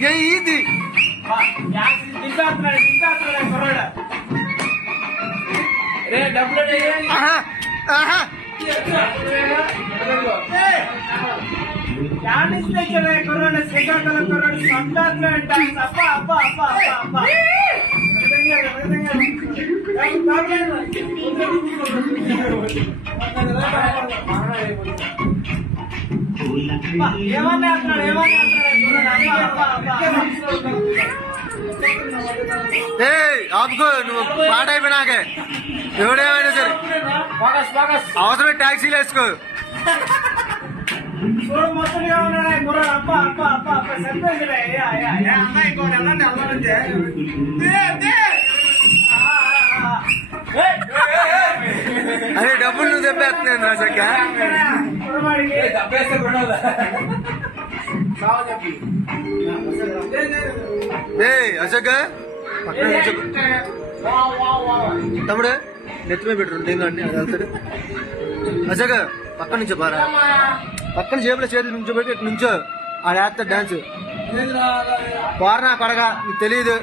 ఇది రే డబ్బులు కుర్రాడు శ్రీకాకుళం కుర్రాడు సంతాత్మ అబ్బా అబ్బా అబ్బా అబ్బా ఏమన్నా ఆపుకో నువ్వు పాట అయిపోయినాకే ఎవడేమైనా సరే అవసరమే ట్యాక్సీలు వేసుకో చూడు మొత్తంగా ఉన్నాడు కుర్రాడు అబ్బా అబ్బా అబ్బా అబ్బా సరిపోయింది అరే డబ్బులు నువ్వు చెప్పేస్తున్నాను రాజక్క అశోక్ తమ్ముడు నెత్తిమే పెట్టు ఏం కానీ అది వెళ్తాడు అశోక్ పక్క నుంచో బారా పక్కన జేబులో చేతులు నుంచో పెట్టి నుంచో ఆడ వేస్తా డాన్స్ పోరనా కొడగా నీకు తెలియదు